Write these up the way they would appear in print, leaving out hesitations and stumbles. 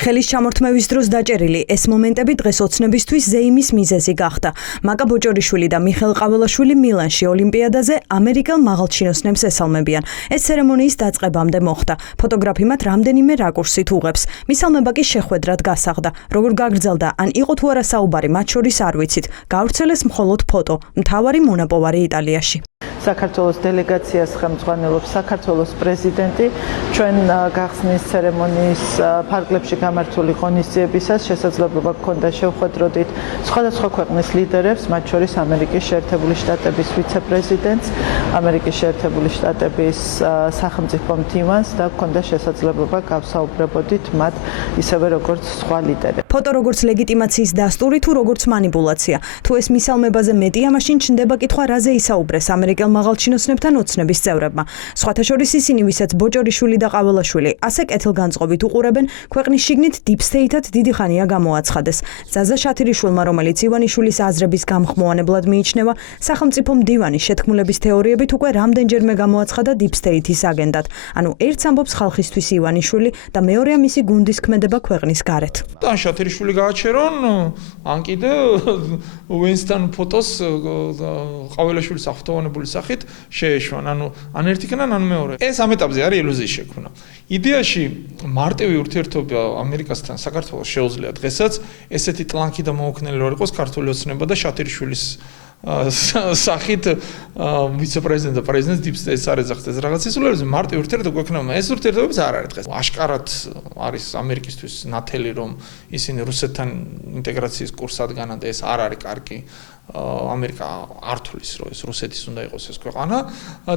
ხელის ჩამორთმევის დროს დაჭერილი ეს მომენტები დღეს ოცნებისთვის ზეიმის მიზეზი გახდა. მაკა ბოჭორიშვილი და მიხეილ ყაველაშვილი მილანში ოლიმპიადაზე ამერიკელ მაღალჩინოსნებს ესალმებიან. ეს ცერემონიის დაწყებამდე მოხდა. ფოტოგრაფი მათ რამდენიმე რაკურსით უღებს. მისალმება კი შეხვედრად გასაღდა. როგორ გაგრძელდა, ან იყო თუ არა საუბარი, მათ შორის არ ვიცით. გავრცელეს მხოლოდ ფოტო. მთავარი მონაპოვარი იტალიაში. საქართველოს დელეგაციას ხელმძღვანელობს საქართველოს პრეზიდენტი. ჩვენ გახსნის ცერემონიის ფარგლებში გამართული ღონისძიებისას შესაძლებლობა გქონდა შევხვედროდით სხვადასხვა ქვეყნის ლიდერებს, მათ შორის ამერიკის შეერთებული შტატების ვიცე-პრეზიდენტს, ამერიკის შეერთებული შტატების სახელმწიფო მდივანს და გქონდა შესაძლებლობა გავსაუბრებოდით მათ ისევე როგორც სხვა ლიდერებს. ფოტო როგორც ლეგიტიმაციის დასტური თუ როგორც манипуляცია. თუ ეს მისალმებაზე მეტია, მაშინ ჩნდება კითხვა, რაზე ისაუბრეს ამერიკელ მაღალჩინოსნებთან ოცნების წევრებმა. სხვათა შორის ისინი, ვისაც ბოჭორიშვილი და ყაველაშვილი ასე კეთილგანწყობით უყურებენ, ქვეყნის შიგნით deep state-ად დიდი ხანია გამოაცხადეს. ზაზა შათირიშვილმა, რომელიც ივანიშვილის აზრების გამხმოვანებლად მიიჩნევა, სახელმწიფო მდივანის შეთქმულების თეორიებით უკვე რამდენჯერმე გამოაცხადა deep state-ის აგენტად. ანუ ერთს ამბობს ხალხისთვის ივანიშვილი და მეორეა მისი გუნდის ქმედება ქვეყნის გარეთ. და შათირიშვილი გააჩერონ, ან კიდე უინსტონ ფოტოს ყაველაშვილის ახტოვანებული სახით შეეშვან, ან ერთიქანან, ან მეორე. ეს ამ ეტაპზე არის ილუზიის შექმნა. იდეაში მარტივი ურთიერთობა ამერიკასთან საქართველოს შეუძლია დღესაც ესეთი ტლანქი და მოუქნელი რო იყოს ქართული ოცნება და შათირიშვილის სახით ვიცე-პრეზიდენტ და პრეზიდენტს deep state-ს არ ეძახდეს რაღაც ისულებზე მარტივი ურთიერთობა გვექნება. ეს ურთიერთობაც არ არის დღეს. აშკარად არის ამერიკისთვის ნათელი, რომ ისინი რუსეთთან ინტეგრაციის კურსს ადგანან და ეს არ არის კარგი. ამერიკა არ თulis, რომ ეს რუსეთის უნდა იყოს ეს ქვეყანა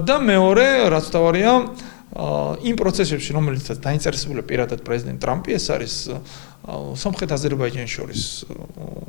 და მეორე, რაც თავარია, იმ პროცესებში, რომელიცაც დაინტერესებულია პირადად პრეზიდენტ ტრამპი, ეს არის სომხეთ-აზერბაიჯანის შორის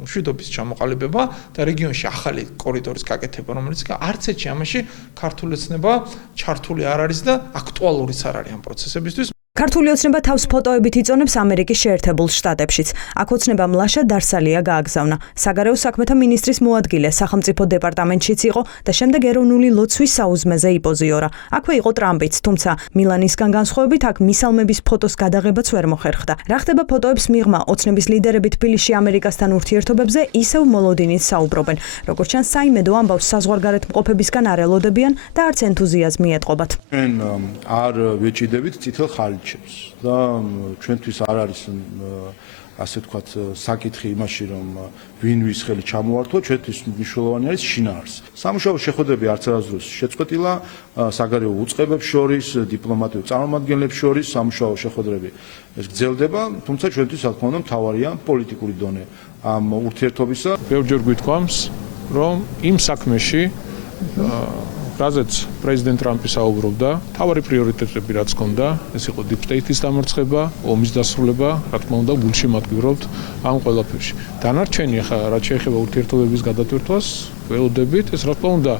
მშვიდობის ჩამოყალიბება და რეგიონში ახალი კორიდორის გაკეთება, რომელიც არც ერთში ამაში ქართული ოცნება ჩართული არ არის და აქტუალურიც არ არის ამ პროცესებისთვის. ქართული ოცნება თავს ფოტოებით იწონებს ამერიკის შეერთებულ შტატებშიც. აქ ოცნებამ ლაშა დარსალია გააგზავნა. საგარეო საქმეთა მინისტრის მოადგილე სახელმწიფო დეპარტამენტშიც იყო და შემდეგ ეროვნული ლოცვის საუზმეზე იპოზიორა. აქვე იყო ტრამპიც, თუმცა მილანისგან განსხვავებით აქ მისალმების ფოტოს გადაღებაც ვერ მოხერხდა. რა ხდება ფოტოებს მიღმა, ოცნების ლიდერები თბილისში ამერიკასთან ურთიერთობებზე ისევ მოლოდინით საუბრობენ. როგორც ჩანს, საიმედო ამბავს საზღვარგარეთ მყოფებისგან არ ელოდებიან და არც ენთუზიაზმი ეტყობათ. ჩვენ არ ვეჭიდებით წითელ ხალხს და ჩვენთვის არ არის ასე ვთქვათ საკითხი იმაში რომ ვინვის ხელი ჩამოართვა, ჩვენთვის მნიშვნელოვანი არის შინაარსი. სამუშაო შეხვედრები არც არასდროს შეწყვეტილა საგარეო უწყებებს შორის, დიპლომატიურ წარმომადგენლებს შორის სამუშაო შეხვედრები ეს გრძელდება, თუმცა ჩვენთვის რა თქმა უნდა მთავარია პოლიტიკური დონე ამ ურთიერთობისა. ბევრჯერ გვითქვამს, რომ იმ საქმეში რაზეც პრეზიდენტ ტრამპი საუბრობდა, თავარი პრიორიტეტები რაც ჰქონდა, ეს იყო deep state-ის დამარცხება, ომის დასრულება, რა თქმა უნდა, გულში მატკივრობთ ამ ყველაფერში. დანარჩენი ახლა რაც შეეხება ურთიერთობების გადატვირთვას, ველოდებით, ეს რა თქმა უნდა,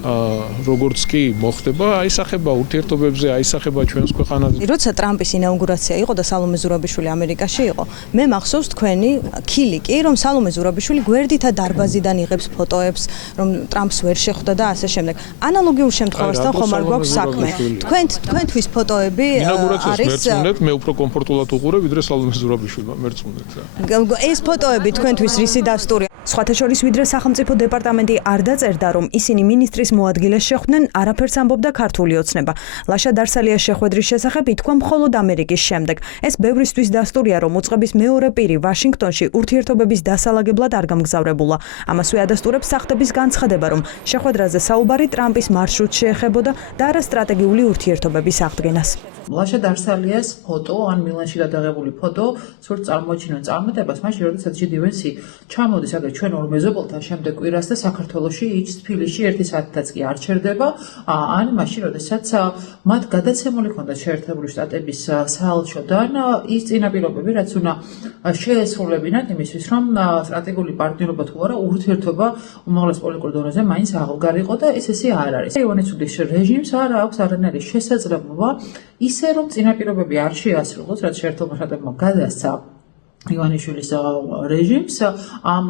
როგორც კი მოხდება, აისახება ურთიერთობებზე, აისახება ჩვენს ქვეყანაზე. როცა ტრამპის ინაუგურაცია იყო და სალომე ზურაბიშვილი ამერიკაში იყო, მე მახსოვს თქვენი ქილიკი, რომ სალომე ზურაბიშვილი გვერდითა დარბაზიდან იღებს ფოტოებს, რომ ტრამპს ვერ შეხვდა და ასე შემდეგ. ანალოგიურ შემთხვევასთან ხომ არ გვაქვს საქმე. თქვენთვის ფოტოები არის მე უფრო კომფორტულად უყურე, ვიდრე სალომე ზურაბიშვილმა მერწმუნდეთ რა. ეს ფოტოები თქვენთვის რისი დასტურია? სხვათა შორის ვიდრე სახელმწიფო დეპარტამენტი არ დაწერდა, რომ ისინი მინისტრის მოადგილეს შეხვდნენ, არაფერს ამბობდა ქართული ოცნება. ლაშა დარსალიას შეხვედრის შესახებ ითქვა მხოლოდ ამერიკის შემდეგ. ეს ბევრისთვის დასტურია, რომ უწყების მეორე პირი ვაშინგტონში ურთიერთობების დასალაგებლად არ გამგზავრებულა. ამასვე ადასტურებს სახტების განცხადება, რომ შეხვედრაზე საუბარი ტრამპის მარშრუტს შეეხებოდა და არა სტრატეგიული ურთიერთობების აღდგენას. ლაშა დარსალიას ფოტო, ან მილანში გადაღებული ფოტო, სურთ წარმოაჩინონ წარმატებას, მაშინ როდესაც ჯი დი ვენსი ჩამოდის აგრე ჩვენ ორ მეზობელთან შემდეგ კვირას და საქართველოში იჯს თბილისში 1 საათითაც კი არ ჩერდება, ან მაშინ როდესაც მათ გადაცემული ჰქონდათ შეერთებული შტატების საელჩოდან ის წინაპირობები, რაც უნდა შეესრულებინათ იმისთვის, რომ სტრატეგიული პარტნიორობა თუ არა ურთიერთობა უმაღლეს პოლიტიკურ დონეზე მაინც აღგარიყო და ესე არ არის. ივანეცუდის რეჟიმს არ აქვს არანაირი შესაძლებლობა ისე რომ წინაპირობები არ შეასრულოს, რაც შეერთებულმა შტატებმა გადასცა ივანიშვილის რეჟიმს ამ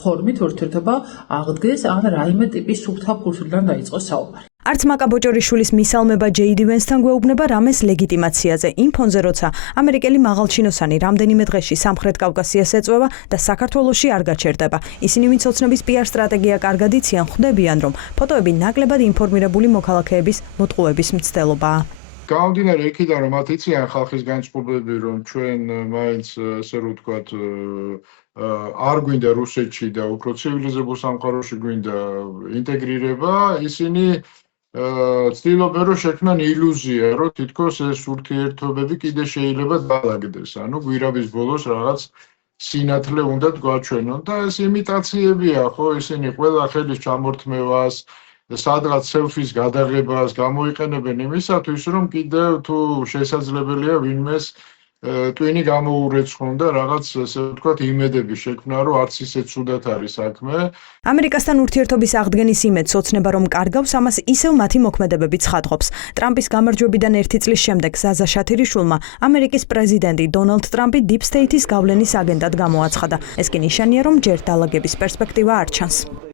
ფორმით ურთიერთობა აღდგეს, ან რაიმე ტიპის სუფთა ფურცლიდან დაიწყოს საუბარი. არც მაკა ბოჭორიშვილის მისალმება ჯეიდი ვენსთან გვეუბნება რამეს ლეგიტიმაციაზე, იმ ფონზე, როცა ამერიკელი მაღალჩინოსანი რამდენიმე დღეში სამხრეთ კავკასიას ეწვევა და საქართველოში არ გაჩერდება. ისინი, ვინც ოცნების PR სტრატეგია კარგად იციან, ხვდებიან, რომ ფოტოები ნაკლებად ინფორმირებული მოქალაქეების მოტყუების მცდელობაა. გამომდინარე იქიდან, რომ მათ იციან ხალხის განწყობები, რომ ჩვენ მაინც ასე რომ ვთქვათ არ გვინდა რუსეთში და უფრო ცივილიზებულ სამყაროში გვინდა ინტეგრირება, ისინი ცდილობენ რომ შექმნან ილუზია, რომ თითქოს ეს ურთიერთობები კიდე შეიძლება დაალაგდეს. ანუ გვირაბის ბოლოს რაღაც სინათლე უნდა გვაჩვენონ და ეს იმიტაციებია, ხო, ისინი ყველა ხელის ჩამორთმევას, სადღაც სელფის გადაღებას გამოიყენებენ იმისათვის, რომ კიდევ თუ შესაძლებელია ვინმეს ტვინი გამოურეცხონ და რაღაც ასე ვთქვათ იმედები შექმნა, რომ არც ისე ცუდად არის საქმე. ამერიკასთან ურთიერთობის აღდგენის იმედს ოცნება, რომ კარგავს, ამას ისევ მათი მოქმედებები ცხადყოფს. ტრამპის გამარჯვებიდან 1 წლის შემდეგ ზაზა შათირიშვილმა ამერიკის პრეზიდენტი დონალდ ტრამპი დიპ სტეითის გავლენის აგენტად გამოაცხადა. ეს კი ნიშანია, რომ ჯერ დაალაგების პერსპექტივა არ ჩანს.